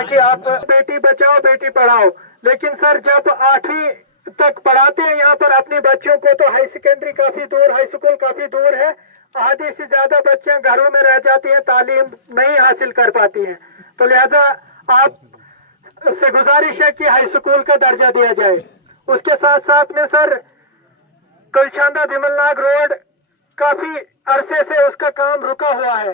कि आप बेटी बचाओ बेटी पढ़ाओ, लेकिन सर जब 8वीं तक पढ़ाते हैं यहाँ पर अपने बच्चों को तो हाई सेकेंडरी काफी दूर, हाई स्कूल काफी दूर है, आधे से ज्यादा बच्चियां घरों में रह जाती हैं, तालीम नहीं हासिल कर पाती हैं। तो लिहाजा आप से गुजारिश है कि हाई स्कूल का दर्जा दिया जाए। उसके साथ साथ में सर कलछांदा बिमलनाग रोड काफी अरसे से उसका काम रुका हुआ है।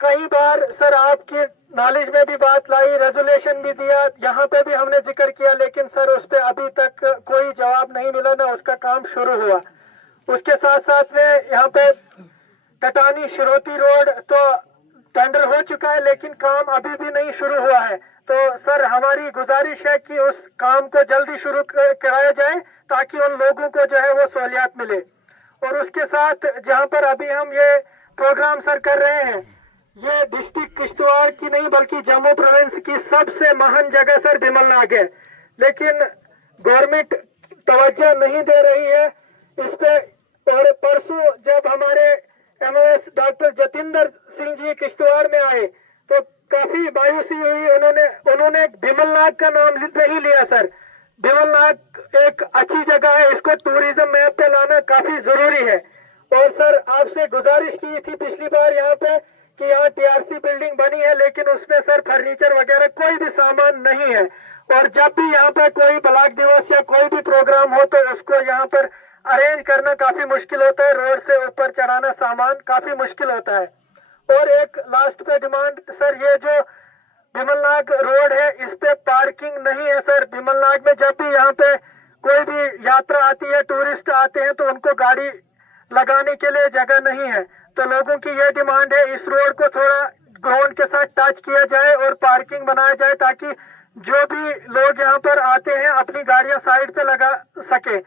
कई बार सर आपकी नॉलेज में भी बात लाई, रेजोल्यूशन भी दिया, यहाँ पे भी हमने जिक्र किया, लेकिन सर उस पे अभी तक कोई जवाब नहीं मिला, ना उसका काम शुरू हुआ। उसके साथ साथ में यहाँ पे कटानी शिरोती रोड तो टेंडर हो चुका है, लेकिन काम अभी भी नहीं शुरू हुआ है। तो सर हमारी गुजारिश है कि उस काम को जल्दी शुरू कराया जाए ताकि उन लोगों को जो है वो सहूलियत मिले। और उसके साथ जहाँ पर अभी हम ये प्रोग्राम सर कर रहे हैं, ये डिस्ट्रिक्ट किश्तवाड़ की नहीं बल्कि जम्मू प्रोविंस की सबसे महान जगह सर बिमलनाग है, लेकिन गवर्नमेंट तवज्जो नहीं दे रही है इस पे। और परसों जब हमारे एमओएस डॉक्टर जतिंदर सिंह जी किश्तवाड़ में आए तो काफी मायूसी हुई, उन्होंने बिमलनाग का नाम नहीं लिया सर। बिमलनाग एक अच्छी जगह है, इसको टूरिज्म मैप पे लाना काफी जरूरी है। और सर आपसे गुजारिश की थी पिछली बार यहाँ पे कि यहाँ टीआरसी बिल्डिंग बनी है, लेकिन उसमें सर फर्नीचर वगैरह कोई भी सामान नहीं है। और जब भी यहाँ पे कोई ब्लॉक दिवस या कोई भी प्रोग्राम हो तो उसको यहाँ पर अरेंज करना काफी मुश्किल होता है, रोड से ऊपर चढ़ाना सामान काफी मुश्किल होता है। और एक लास्ट पे डिमांड सर, ये जो बिमलनाग रोड है इस पे पार्किंग नहीं है सर। बिमलनाग में जब भी यहाँ पे कोई भी यात्रा आती है, टूरिस्ट आते हैं, तो उनको गाड़ी लगाने के लिए जगह नहीं है। तो लोगों की ये डिमांड है इस रोड को थोड़ा ग्राउंड के साथ टच किया जाए और पार्किंग बनाया जाए ताकि जो भी लोग यहाँ पर आते हैं अपनी गाड़ियां साइड पे लगा सके।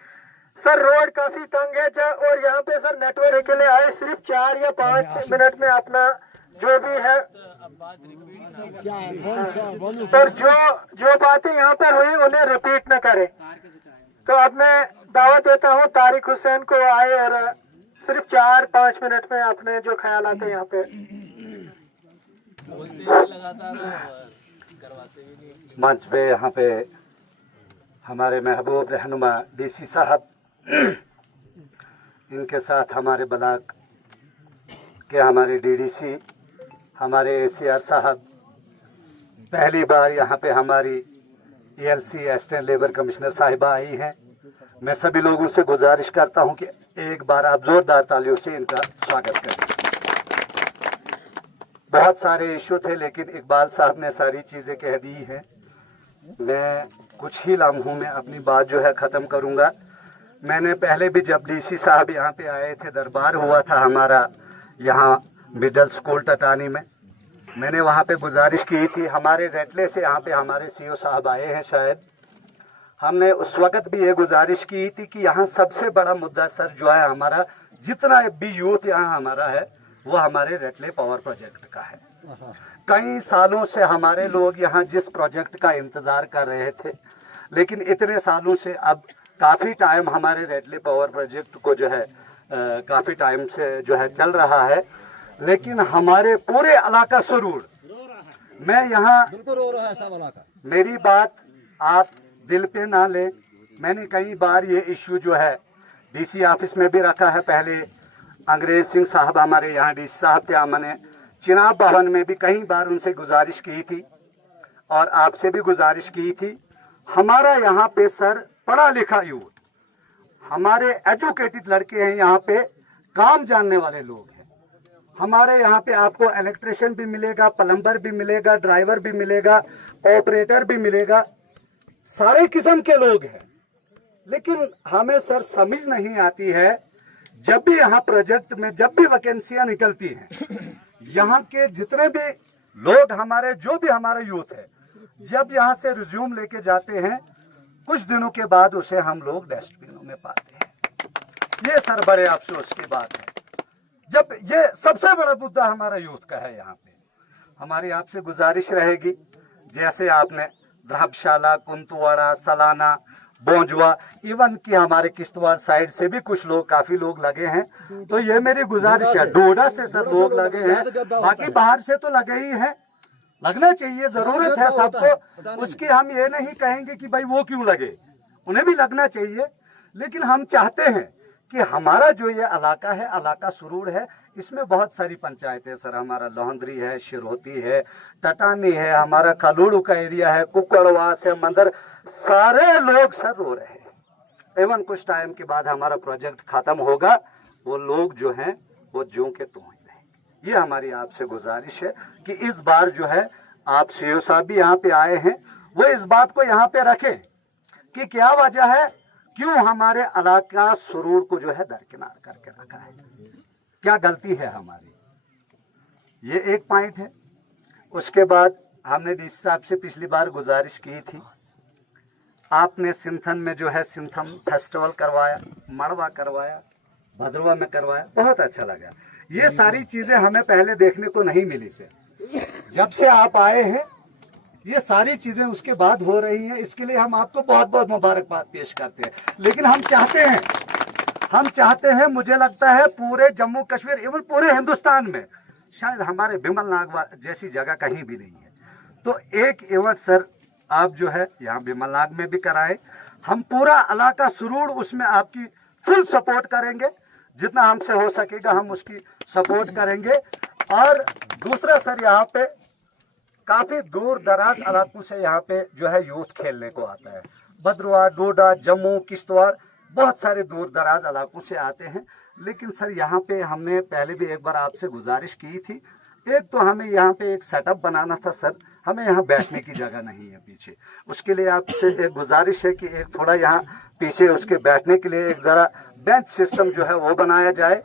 सर रोड काफी तंग है और यहाँ पे सर नेटवर्क के लिए आए सिर्फ 4 या 5 मिनट में अपना जो भी है सर जो बातें यहाँ पर हुई उन्हें रिपीट न करें। तो अब मैं दावत देता हूँ तारिक हुसैन को आए और सिर्फ 4-5 मिनट में अपने जो ख्याल आते हैं यहाँ पे मंच पे यहाँ पे हमारे महबूब रहनुमा डीसी साहब, इनके साथ हमारे ब्लॉक के हमारे डीडीसी हमारे एसीआर साहब, पहली बार यहाँ पे हमारी एएलसी असिस्टेंट लेबर कमिश्नर साहिबा आई हैं। मैं सभी लोगों से गुजारिश करता हूँ कि एक बार आप जोरदार तालियों से इनका स्वागत करें। बहुत सारे इशू थे लेकिन इकबाल साहब ने सारी चीज़ें कह दी हैं। मैं कुछ ही लम्हों में अपनी बात जो है ख़त्म करूँगा। मैंने पहले भी जब डीसी साहब यहाँ पे आए थे, दरबार हुआ था हमारा यहाँ मिडल स्कूल टटानी में, मैंने वहाँ पे गुजारिश की थी। हमारे रेटले से यहाँ पे हमारे सीओ साहब आए हैं शायद, हमने उस वक़्त भी ये गुजारिश की थी कि यहाँ सबसे बड़ा मुद्दा सर जो है हमारा, जितना भी यूथ यहाँ हमारा है वो हमारे रेटले पावर प्रोजेक्ट का है। कई सालों से हमारे लोग यहाँ जिस प्रोजेक्ट का इंतज़ार कर रहे थे, लेकिन इतने सालों से अब काफ़ी टाइम हमारे रेटले पावर प्रोजेक्ट को जो है काफ़ी टाइम से जो है चल रहा है, लेकिन हमारे पूरे इलाका सुरूर, मैं यहाँ रो रहा है सब इलाका, मेरी बात आप दिल पे ना लें। मैंने कई बार ये इशू जो है डीसी ऑफिस में भी रखा है। पहले अंग्रेज सिंह साहब हमारे यहाँ डीसी साहब थे, हमने चिनाब भवन में भी कई बार उनसे गुजारिश की थी और आपसे भी गुजारिश की थी। हमारा यहाँ पे सर पढ़ा लिखा यूथ, हमारे एजुकेटेड लड़के हैं, यहाँ पे काम जानने वाले लोग हैं। हमारे यहाँ पे आपको इलेक्ट्रिशियन भी मिलेगा, प्लम्बर भी मिलेगा, ड्राइवर भी मिलेगा, ऑपरेटर भी मिलेगा, सारे किस्म के लोग हैं। लेकिन हमें सर समझ नहीं आती है, जब भी यहाँ प्रोजेक्ट में जब भी वैकेंसियां निकलती हैं, यहाँ के जितने भी लोग हमारे जो भी हमारा यूथ है, जब यहाँ से रिज्यूम लेके जाते हैं, कुछ दिनों के बाद उसे हम लोग डस्टबिनों में पाते हैं। ये सर बड़े अफसोस की बात है। जब ये सबसे बड़ा मुद्दा हमारा यूथ का है, यहाँ पे हमारी आपसे गुजारिश रहेगी, जैसे आपने धर्मशाला, कुंतवाड़ा, सलाना, बोंजवा, इवन कि हमारे किश्तवाड़ साइड से भी कुछ लोग, काफी लोग लगे हैं, तो ये मेरी गुजारिश है। डोडा से सर लोग लगे हैं, बाकी बाहर से तो लगे ही हैं, लगना चाहिए, जरूरत है सबको, उसकी हम ये नहीं कहेंगे कि भाई वो क्यों लगे, उन्हें भी लगना चाहिए। लेकिन हम चाहते हैं कि हमारा जो ये इलाका है, इलाका सुरूर है, इसमें बहुत सारी पंचायतें सर, हमारा लोहंदरी है, शिरोती है, टटानी है, हमारा कालूड़ू का एरिया है, कुकड़वास है, मंदर, सारे लोग सर रो रहे हैं। एवं कुछ टाइम के बाद हमारा प्रोजेक्ट खत्म होगा, वो लोग जो हैं वो ज्यों के त्यों ही रहेंगे। ये हमारी आपसे गुजारिश है कि इस बार जो है आप सीओ साहब भी यहाँ पे आए हैं, वो इस बात को यहाँ पे रखें कि क्या वजह है, क्यों हमारे इलाका सुरूर को जो है दरकिनार करके रखा है, क्या गलती है हमारी, ये एक पॉइंट है। उसके बाद हमने डीसी साहब से पिछली बार गुजारिश की थी, आपने सिंथन में जो है सिंथम फेस्टिवल करवाया, मड़वा करवाया, भद्रवा में करवाया, बहुत अच्छा लगा। ये सारी चीजें हमें पहले देखने को नहीं मिली से, जब से आप आए हैं ये सारी चीजें उसके बाद हो रही हैं, इसके लिए हम आपको बहुत बहुत मुबारकबाद पेश करते हैं। लेकिन हम चाहते हैं, मुझे लगता है पूरे जम्मू कश्मीर एवं पूरे हिंदुस्तान में शायद हमारे बिमल नाग जैसी जगह कहीं भी नहीं है, तो एक इवेंट सर आप जो है यहाँ बिमल नाग में भी कराएं। हम पूरा इलाका सुरूर उसमें आपकी फुल सपोर्ट करेंगे, जितना हमसे हो सकेगा हम उसकी सपोर्ट करेंगे। और दूसरा सर, यहाँ पे काफी दूर दराज इलाकों से यहाँ पे जो है यूथ खेलने को आता है, भद्रवाह, डोडा, जम्मू, किश्तवाड़, बहुत सारे दूर दराज इलाकों से आते हैं। लेकिन सर यहाँ पे हमने पहले भी एक बार आपसे गुजारिश की थी, एक तो हमें यहाँ पे एक सेटअप बनाना था सर, हमें यहाँ बैठने की जगह नहीं है पीछे, उसके लिए आपसे एक गुजारिश है कि एक थोड़ा यहाँ पीछे उसके बैठने के लिए एक जरा बेंच सिस्टम जो है वो बनाया जाए।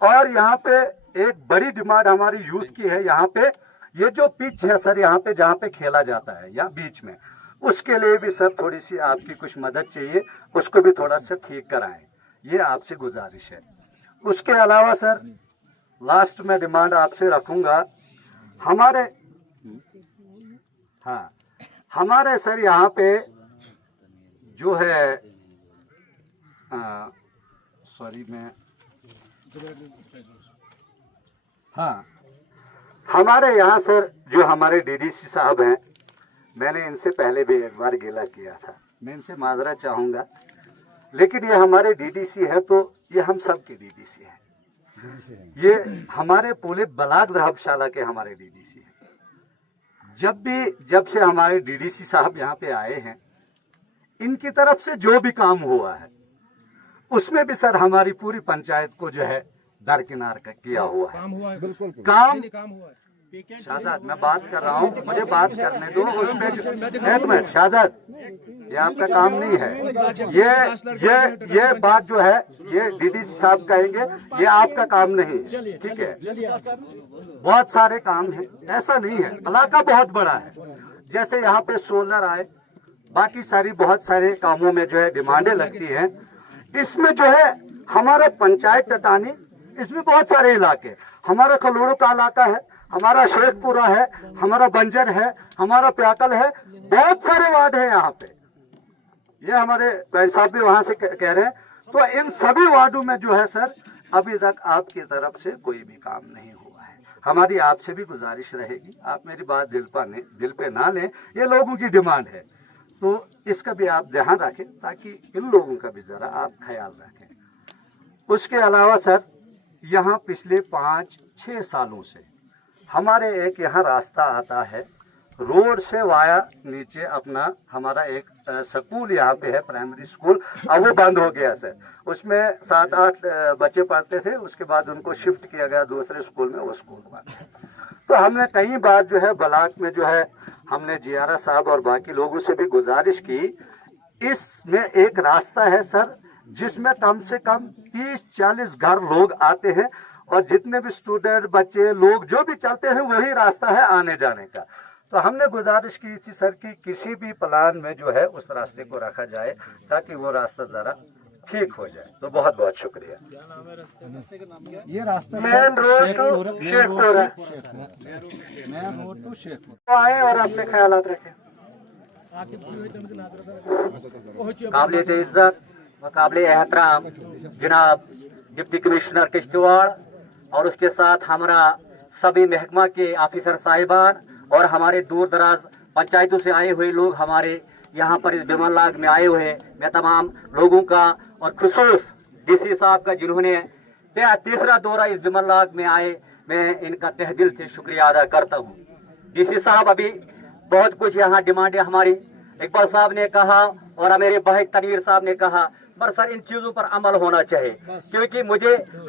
और यहाँ पे एक बड़ी डिमांड हमारी यूथ की है, यहाँ पे ये जो पिच है सर, यहाँ पे जहाँ पे खेला जाता है या बीच में, उसके लिए भी सर थोड़ी सी आपकी कुछ मदद चाहिए, उसको भी थोड़ा सा ठीक कराएं, ये आपसे गुजारिश है। उसके अलावा सर लास्ट में डिमांड आपसे रखूंगा, हमारे सर यहाँ पे जो है हमारे यहाँ सर जो हमारे डीडीसी साहब हैं, मैंने इनसे पहले भी एक बार गिला किया था, मैं इनसे माजरा चाहूँगा, लेकिन ये हमारे डीडीसी है तो ये हम सब के डीडीसी हैं, ये हमारे पूरे बलाग धर्मशाला के हमारे डीडीसी हैं। जब से हमारे डीडीसी साहब यहाँ पे आए हैं, इनकी तरफ से जो भी काम हुआ है उसमें भी सर हमारी पूरी पंचायत को जो है दरकिनार किया हुआ है। काम हुआ है। शाहजाद, मैं बात कर रहा हूँ, मुझे बात करने दो। उसमें एक मिनट शाहजाद, ये आपका काम नहीं है, ये बात जो है ये डीडीसी साहब कहेंगे, ये आपका काम नहीं है, ठीक है। बहुत सारे काम हैं, ऐसा नहीं है, इलाका बहुत बड़ा है, जैसे यहाँ पे सोलर आए, बाकी सारी बहुत सारे कामों में जो है डिमांडें लगती हैं। इसमें जो है हमारा पंचायत टटानी, इसमें बहुत सारे इलाके, हमारा खलोड़ो का इलाका है, हमारा शेखपुरा है, हमारा बंजर है, हमारा प्याकल है, बहुत सारे वार्ड हैं यहाँ पे, ये हमारे भाई साहब भी वहां से कह रहे हैं। तो इन सभी वार्डों में जो है सर अभी तक आपकी तरफ से कोई भी काम नहीं हुआ है। हमारी आपसे भी गुजारिश रहेगी, आप मेरी बात दिल पे ना लें, ये लोगों की डिमांड है, तो इसका भी आप ध्यान रखें ताकि इन लोगों का भी जरा आप ख्याल रखें। उसके अलावा सर यहाँ पिछले 5-6 सालों से हमारे एक यहाँ रास्ता आता है रोड से वाया नीचे, अपना हमारा एक स्कूल यहाँ पे है, प्राइमरी स्कूल, अब वो बंद हो गया सर, उसमें 7-8 बच्चे पढ़ते थे, उसके बाद उनको शिफ्ट किया गया दूसरे स्कूल में, वो स्कूल बंद है। तो हमने कई बार जो है ब्लॉक में जो है हमने जियारा साहब और बाकी लोगों से भी गुजारिश की, इसमें एक रास्ता है सर जिसमें कम से कम 30-40 घर लोग आते हैं, और जितने भी स्टूडेंट बच्चे लोग जो भी चलते हैं वही रास्ता है आने जाने का। तो हमने गुजारिश की थी सर कि किसी भी प्लान में जो है उस रास्ते को रखा जाए ताकि वो रास्ता जरा ठीक हो जाए। तो बहुत बहुत शुक्रिया। क्या नाम है रास्ते का नाम क्या है? ये रास्ता मेन रोड टू शेखपुर है, मेन रोड टू शेखपुर। तो आए और अपने ख्यालात रखें। काबिल इज्जत व काबिल एहतराम जनाब डिप्टी कमिश्नर किश्तवाड़ और उसके साथ हमारा सभी महकमा के ऑफिसर साहिबान और हमारे दूर दराज पंचायतों से आए हुए लोग हमारे यहाँ पर इस बिमल लाग में आए हुए हैं। मैं तमाम लोगों का और खुसूस डीसी साहब का जिन्होंने मेरा तीसरा दौरा इस बिमल लाग में आए, मैं इनका तहे दिल से शुक्रिया अदा करता हूँ। डीसी साहब अभी बहुत कुछ यहाँ डिमांड है हमारी, इकबाल साहब ने कहा और मेरे भाई तनवीर साहब ने कहा, पर सर इन चीजों पर अमल होना चाहिए, क्योंकि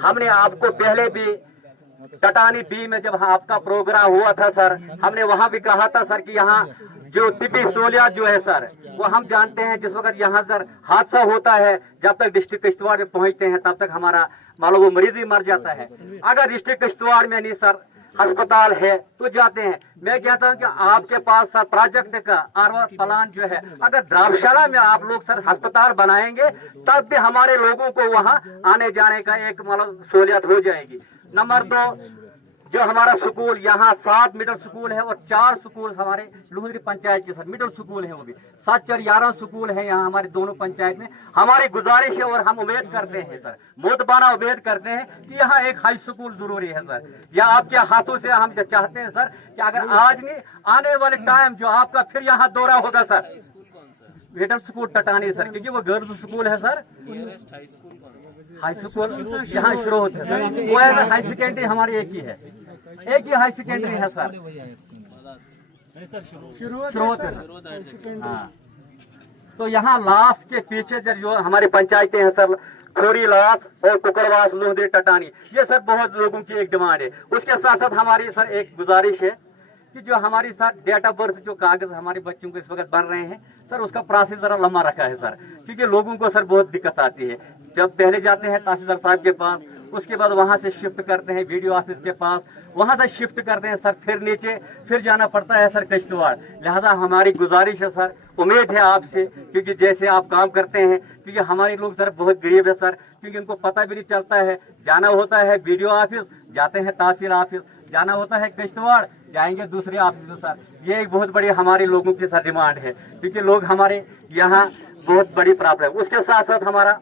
हमने आपको पहले भी टटानी बी में जब आपका प्रोग्राम हुआ था सर, हमने वहां भी कहा था सर कि यहाँ जो तिब्बी सहूलियात जो है सर, वो हम जानते हैं जिस वक्त यहाँ सर हादसा होता है, जब तक डिस्ट्रिक्ट किश्तवाड़ में पहुंचते हैं तब तक हमारा मान लो वो मरीज ही मर जाता है। अगर डिस्ट्रिक्ट किश्तवाड़ में नहीं सर अस्पताल है तो जाते हैं। मैं कहता हूँ कि आपके पास सर प्रोजेक्ट का आरवा प्लान जो है, अगर द्रावशाला में आप लोग सर अस्पताल बनाएंगे तब भी हमारे लोगों को वहाँ आने जाने का एक मतलब सहूलियत हो जाएगी। नंबर 2, जो हमारा स्कूल यहाँ 7 मिडिल स्कूल है और 4 स्कूल हमारे लुहरी पंचायत के सर मिडिल स्कूल है, वो भी 7 4 11 स्कूल है यहाँ हमारे दोनों पंचायत में। हमारी गुजारिश है और हम उम्मीद करते हैं सर, मोतबाना उम्मीद करते हैं कि यहाँ एक हाई स्कूल जरूरी है सर। या आपके हाथों से हम चाहते हैं सर कि अगर आज नहीं आने वाले टाइम जो आपका फिर यहाँ दौरा होगा सर, मिडिल स्कूल टटानी सर, क्योंकि वो गर्ल्स स्कूल है सर, हाई स्कूल यहाँ शुरू होते हैं सर, वो है हाई सेकेंडरी हमारी एक ही है, एक ही हाई सेकेंडरी है सर, शुरू होते हैं। हाँ, तो यहाँ लाश के पीछे जो हमारी पंचायतें हैं सर, खोरी लाश और कुकड़वास लोहदी टटानी, ये सर बहुत लोगों की एक डिमांड है। उसके साथ साथ हमारी सर एक गुजारिश है कि जो हमारी सर डेट ऑफ बर्थ जो कागज हमारे बच्चों को इस वक्त बन रहे हैं सर, उसका प्रोसेस जरा लंबा रखा है सर, क्योंकि लोगों को सर बहुत दिक्कत आती है। जब पहले जाते हैं तहसीलदार साहब के पास, उसके बाद वहां से शिफ्ट करते हैं वीडियो ऑफिस के पास, वहां से शिफ्ट करते हैं सर, फिर नीचे फिर जाना पड़ता है सर किश्तवाड़। लिहाजा हमारी गुजारिश है सर, उम्मीद है आपसे, क्योंकि जैसे आप काम करते हैं, क्योंकि हमारे लोग सर बहुत गरीब है सर, क्योंकि उनको पता भी नहीं चलता है, जाना होता है वीडियो ऑफिस, जाते हैं तहसील ऑफिस, जाना होता है किश्तवाड़, जाएंगे दूसरे ऑफिस में सर। ये एक बहुत बड़ी हमारे लोगों की सर डिमांड है, क्योंकि लोग हमारे यहाँ बहुत बड़ी प्रॉब्लम है। उसके साथ साथ हमारा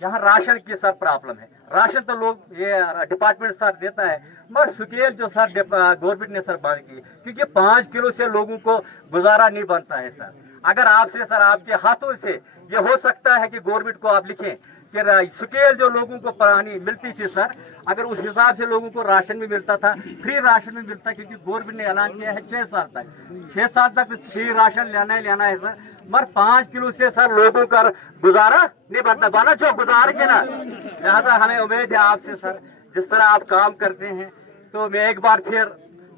यहाँ राशन की सर प्रॉब्लम है। राशन तो लोग ये डिपार्टमेंट सर देता है, मगर स्केल जो सर गवर्नमेंट ने सर बंद की, क्योंकि 5 किलो से लोगों को गुजारा नहीं बनता है सर। अगर आपसे सर आपके हाथों से ये हो सकता है कि गवर्नमेंट को आप लिखें कि स्केल जो लोगों को पुरानी मिलती थी सर, अगर उस हिसाब से लोगों को राशन भी मिलता था, फ्री राशन भी मिलता, क्योंकि गवर्नमेंट ने ऐलान किया है 6 साल तक फ्री राशन लेना है सर। मगर 5 किलो से सर लोगों का गुजारा नहीं बनता, बना छो गुजार के ना। लिहाजा हमें उम्मीद है आपसे सर, जिस तरह आप काम करते हैं, तो मैं एक बार फिर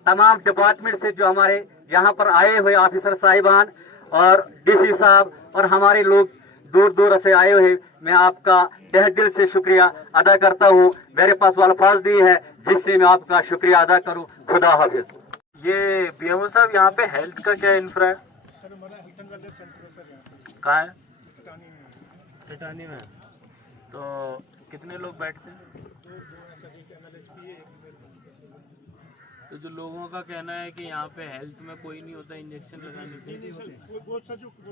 तमाम डिपार्टमेंट से जो हमारे यहाँ पर आए हुए ऑफिसर साहिबान और डीसी साहब और हमारे लोग दूर दूर से आए हुए, मैं आपका तहे दिल से शुक्रिया अदा करता हूँ। मेरे पास वो अल्फाज नहीं है जिससे मैं आपका शुक्रिया अदा करूँ। खुदा हाफिज। ये बीएमओ साहब, यहाँ पे हेल्थ का क्या इंफ्रा है? कहाँ है? टटानी में। तो कितने लोग बैठते हैं? तो जो लोगों का कहना है कि यहाँ पे हेल्थ में कोई नहीं होता इंजेक्शन लगाने के, वो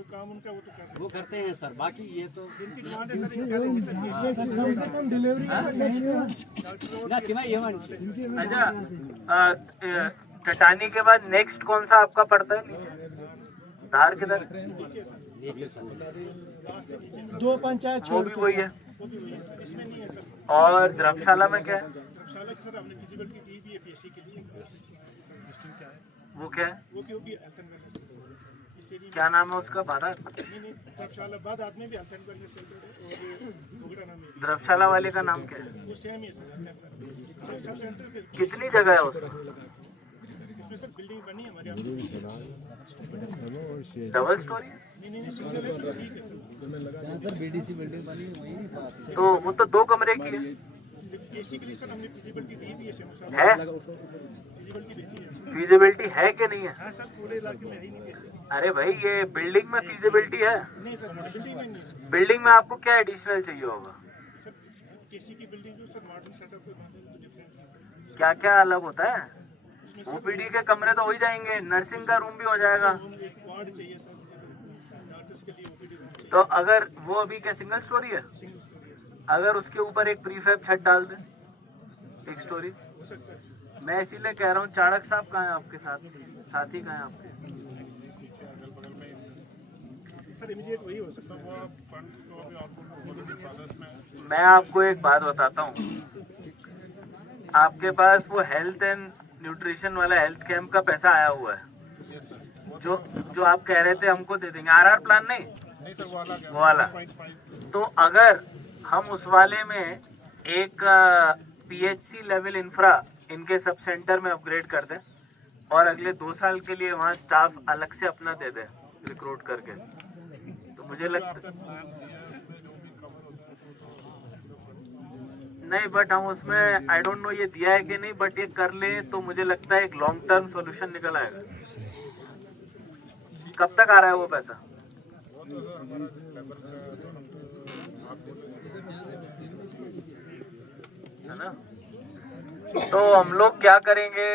काम उनका वो करते हैं सर, बाकी ये तो अच्छा। टटानी के बाद नेक्स्ट कौन सा आपका पड़ता है नीचे? धार किधर? 2 पंचायत वो भी वही है। और धर्मशाला में क्या है? वो क्या है? क्या नाम है उसका? धर्मशाला वाले का नाम क्या है? कितनी जगह है उसका? Double storey? तो वो तो 2 कमरे की है। फीजिबिलिटी है कि नहीं है? अरे भाई, ये बिल्डिंग में फीजिबिलिटी है? बिल्डिंग में आपको क्या एडिशनल चाहिए होगा? क्या क्या अलग होता है? ओपीडी के कमरे तो हो ही जाएंगे, नर्सिंग का रूम भी हो जाएगा। तो अगर वो अभी क्या सिंगल स्टोरी है, अगर उसके ऊपर एक प्रीफैब छत डाल दे, 1 स्टोरी, मैं इसीलिए कह रहा हूँ। चाणक साहब कहाँ है आपके साथ? साथी कहाँ हैं आपके? मैं आपको एक बात बताता हूँ, आपके पास वो हेल्थ एंड न्यूट्रिशन वाला हेल्थ कैंप का पैसा आया हुआ है, जो आप कह रहे थे हमको दे देंगे। आरआर प्लान नहीं सर, वो वाला। तो अगर हम उस वाले में एक पीएचसी लेवल इंफ्रा इनके सब सेंटर में अपग्रेड कर दें और अगले 2 साल के लिए वहाँ स्टाफ अलग से अपना दे दें रिक्रूट करके, तो मुझे लगता नहीं, बट हम उसमें आई डोंट नो ये दिया है कि नहीं, बट ये कर ले तो मुझे लगता है एक लॉन्ग टर्म सॉल्यूशन निकल आएगा। कब तक आ रहा है वो पैसा? है ना? तो हम लोग क्या करेंगे,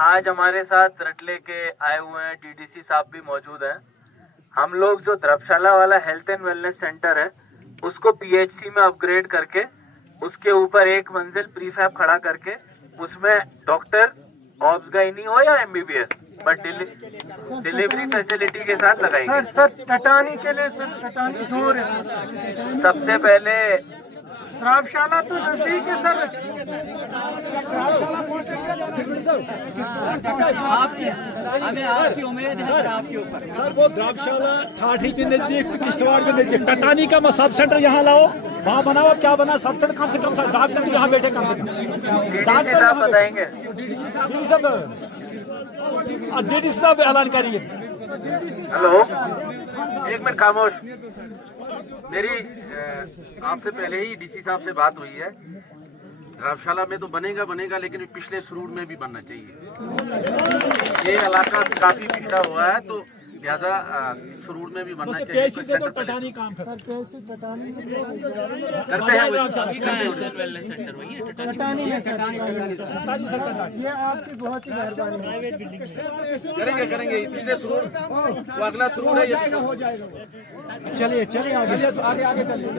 आज हमारे साथ रटले के आए हुए हैं डीडीसी साहब भी मौजूद हैं। हम लोग जो धर्मशाला वाला हेल्थ एंड वेलनेस सेंटर है उसको पीएचसी में अपग्रेड करके उसके ऊपर एक मंजिल प्रीफैब खड़ा करके उसमें डॉक्टर ऑब्स गायनी हो या एमबीबीएस, बट डिलीवरी फैसिलिटी के साथ लगाएंगे। सर टटानी के लिए सर, टटानी दूर है। सबसे पहले धर्मशाला तो नजदीक है सर। हमें आपकी उम्मीद है सर आपके ऊपर। सर वो धर्मशाला ठाठी के नजदीक तो किश्तवाड़ के नजदीक टटानी का सब सेंटर यहाँ लाओ, वहाँ बनाओ। क्या बना सब सेंटर, कम से कम डॉक्टर तो यहाँ बैठे, कम से कम डॉक्टर साहब बताएंगे। डीडी साहब ऐलान करिए। हेलो, एक मिनट खामोश। मेरी आपसे पहले ही डीसी साहब से बात हुई है। धर्मशाला में तो बनेगा लेकिन पिछले सरूर में भी बनना चाहिए। ये इलाका काफी पिछड़ा हुआ है, तो लिहाजा सरूर में भी बनना चाहिए। तो टटानी काम करते हैं ये आपकी बहुत ही मेहरबानी। करेंगे पिछले सरूर, वो अगला सरूर है, ये हो जाएगा। चलिए आगे चलिए।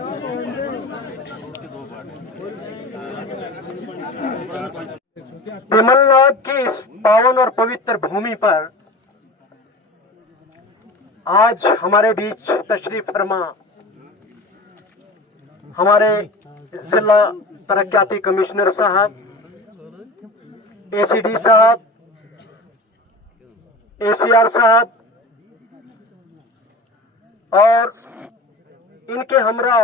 विमलनाथ की इस पावन और पवित्र भूमि पर आज हमारे बीच तशरीफ फरमा हमारे जिला तरक्याती कमिश्नर साहब, एसीडी साहब, एसीआर साहब और इनके हमरा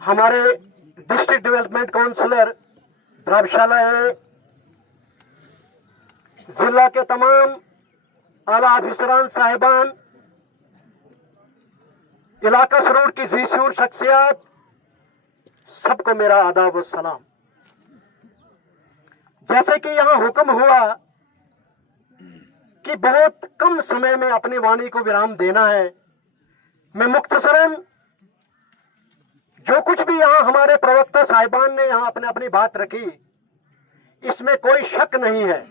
हमारे डिस्ट्रिक्ट डेवलपमेंट काउंसिलर धर्मशाला है, जिला के तमाम आला अफसरान साहिबान, इलाका सरूर की ज़ीशूर शख्सियात, सबको मेरा आदाब व सलाम। जैसे कि यहाँ हुक्म हुआ कि बहुत कम समय में अपनी वाणी को विराम देना है, मैं मुख्तसरन जो कुछ भी यहाँ हमारे प्रवक्ता साहिबान ने यहाँ अपने अपनी बात रखी, इसमें कोई शक नहीं है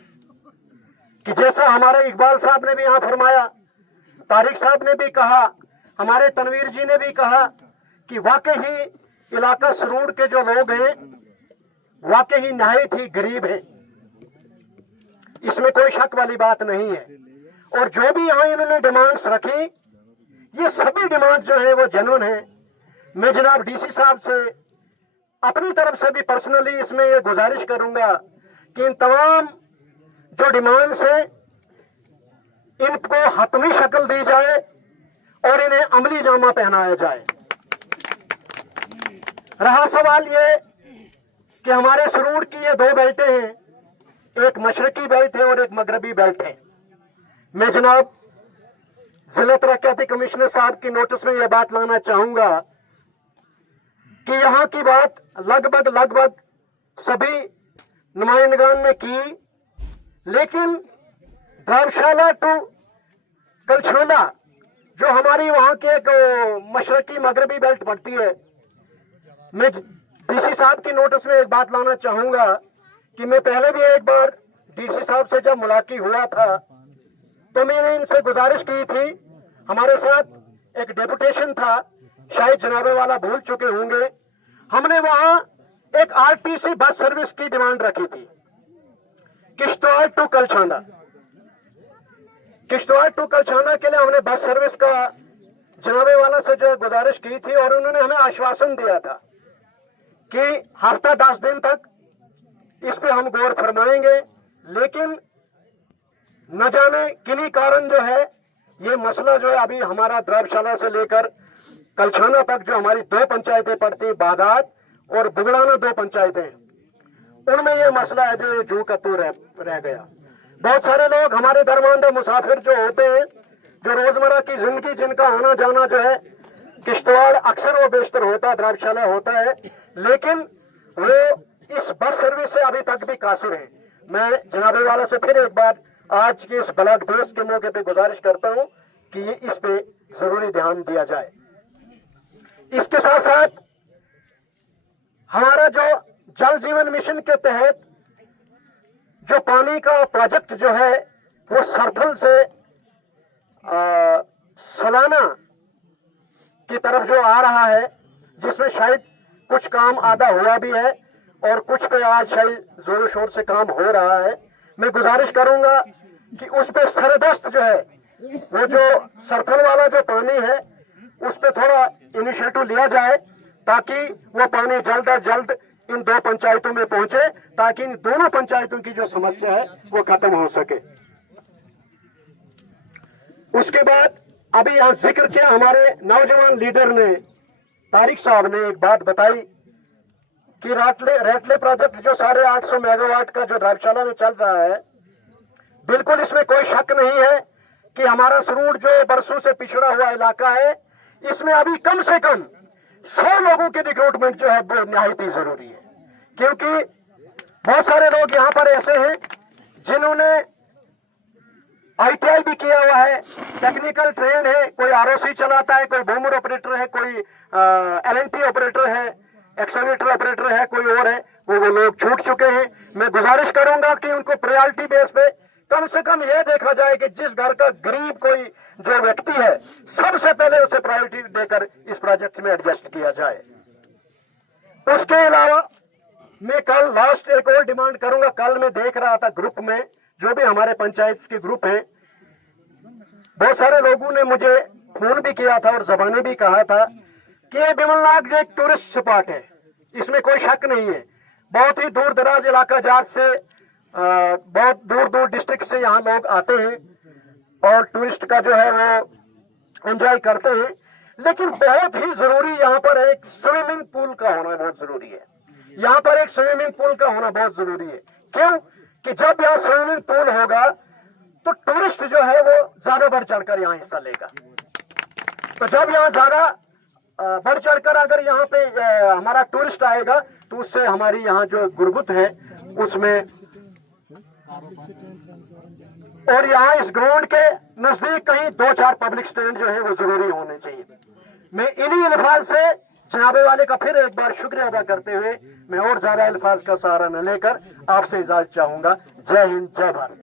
कि जैसा हमारे इकबाल साहब ने भी यहाँ फरमाया, तारिक साहब ने भी कहा, हमारे तनवीर जी ने भी कहा कि वाकई ही इलाका सरूर के जो लोग हैं वाकई ही नहायत ही गरीब हैं, इसमें कोई शक वाली बात नहीं है। और जो भी यहाँ इन्होंने डिमांड्स रखी, ये सभी डिमांड जो है वो जेन्युइन है। मैं जनाब डीसी साहब से अपनी तरफ से भी पर्सनली इसमें ये गुजारिश करूंगा कि इन तमाम जो डिमांड्स हैं इनको हतमी शक्ल दी जाए और इन्हें अमली जामा पहनाया जाए। रहा सवाल ये कि हमारे सरूर की ये 2 बेल्टें हैं, एक मशरकी बेल्ट है और एक मगरबी बेल्ट है। मैं जनाब जिला तरक्याती कमिश्नर साहब की नोटिस में यह बात लाना चाहूंगा कि यहाँ की बात लगभग सभी नुमाइंदगान ने की, लेकिन धर्मशाला टू कलछाना जो हमारी वहाँ की एक मशरकी मगरबी बेल्ट पड़ती है, मैं डीसी साहब की नोटिस में एक बात लाना चाहूंगा कि मैं पहले भी एक बार डीसी साहब से जब मुलाकात हुआ था तो मैंने इनसे गुजारिश की थी, हमारे साथ एक डेपुटेशन था, शायद जनाबे वाला भूल चुके होंगे, हमने वहां एक आरटीसी बस सर्विस की डिमांड रखी थी किश्तवाड़ टू कलछाना, किश्तवाड़ टू कलछाना के लिए हमने बस सर्विस का जनाबे वाला से जो गुजारिश की थी और उन्होंने हमें आश्वासन दिया था कि हफ्ता 10 दिन तक इस पे हम गौर फरमाएंगे, लेकिन न जाने किन्हीं कारण जो है ये मसला जो है अभी हमारा द्राबशाला से लेकर कलछाना तक जो हमारी 2 पंचायतें पड़ती, बादात और बुगड़ाना 2 पंचायतें, उनमें ये मसला है जो जू का तू रह गया। बहुत सारे लोग हमारे दरमानदा मुसाफिर जो होते हैं, जो रोजमर्रा की जिंदगी जिनका आना जाना जो है किश्तवाड़ अक्सर वो बेशतर होता है, द्राबशाला होता है, लेकिन वो इस बस सर्विस से अभी तक भी कासिर है। मैं जनाबे वाला से फिर एक बार आज के इस ब्लड दिवस के मौके पे गुजारिश करता हूं कि इस पे जरूरी ध्यान दिया जाए। इसके साथ साथ हमारा जो जल जीवन मिशन के तहत जो पानी का प्रोजेक्ट जो है वो सरथल से सलाना की तरफ जो आ रहा है, जिसमें शायद कुछ काम आधा हुआ भी है और कुछ पे आज शायद जोरों शोर से काम हो रहा है। मैं गुजारिश करूंगा कि उस पे सरदस्त जो है वो जो सरथल वाला जो पानी है उस पे थोड़ा इनिशिएटिव लिया जाए ताकि वो पानी जल्द अज जल्द इन 2 पंचायतों में पहुंचे, ताकि इन दोनों पंचायतों की जो समस्या है वो खत्म हो सके। उसके बाद अभी यहाँ जिक्र किया हमारे नौजवान लीडर ने, तारिक साहब ने एक बात बताई कि रेटले प्रोजेक्ट जो 850 मेगावाट का जो द्राबशाला में चल रहा है, बिल्कुल इसमें कोई शक नहीं है कि हमारा सरूर जो बरसों से पिछड़ा हुआ इलाका है, इसमें अभी कम से कम 100 लोगों की रिक्रूटमेंट जो है वो निहायत ही जरूरी है, क्योंकि बहुत सारे लोग यहाँ पर ऐसे हैं जिन्होंने ITI भी किया हुआ है, टेक्निकल ट्रेंड है, कोई ROC चलाता है, कोई बूमर ऑपरेटर है, कोई LNT ऑपरेटर है, एक्सकेवेटर ऑपरेटर है, कोई और है, वो लोग छूट चुके हैं। मैं गुजारिश करूंगा कि उनको प्रायोरिटी बेस पे कम से कम ये देखा जाए कि जिस घर का गरीब कोई जो व्यक्ति है, सबसे पहले उसे प्रायोरिटी देकर इस प्रोजेक्ट में एडजस्ट किया जाए। उसके अलावा मैं कल लास्ट एक और डिमांड करूंगा। कल मैं देख रहा था ग्रुप में, जो भी हमारे पंचायत के ग्रुप हैं, बहुत सारे लोगों ने मुझे फोन भी किया था और जबानी भी कहा था कि ये बिमलनाग जो एक टूरिस्ट स्पॉट है, इसमें कोई शक नहीं है। बहुत ही दूर दराज इलाका जात से बहुत दूर दूर डिस्ट्रिक्ट से यहाँ लोग आते हैं और टूरिस्ट का जो है वो एंजॉय करते हैं, लेकिन बहुत ही जरूरी यहाँ पर एक स्विमिंग पूल का होना बहुत जरूरी है। यहाँ पर एक स्विमिंग पूल का होना बहुत जरूरी है। क्यों कि जब यहाँ स्विमिंग पूल होगा तो टूरिस्ट जो है वो ज्यादा बढ़ चढ़कर यहाँ हिस्सा लेगा। तो जब यहाँ ज्यादा बढ़ चढ़कर अगर यहाँ पे हमारा टूरिस्ट आएगा तो उससे हमारी यहाँ जो गुरबत है उसमें, और यहाँ इस ग्राउंड के नजदीक कहीं 2-4 पब्लिक स्टैंड जो है वो जरूरी होने चाहिए। मैं इन्हीं अल्फाज से जनाबे वाले का फिर एक बार शुक्रिया अदा करते हुए मैं और ज्यादा अल्फाज का सहारा न लेकर आपसे इजाजत चाहूंगा। जय हिंद, जय भारत।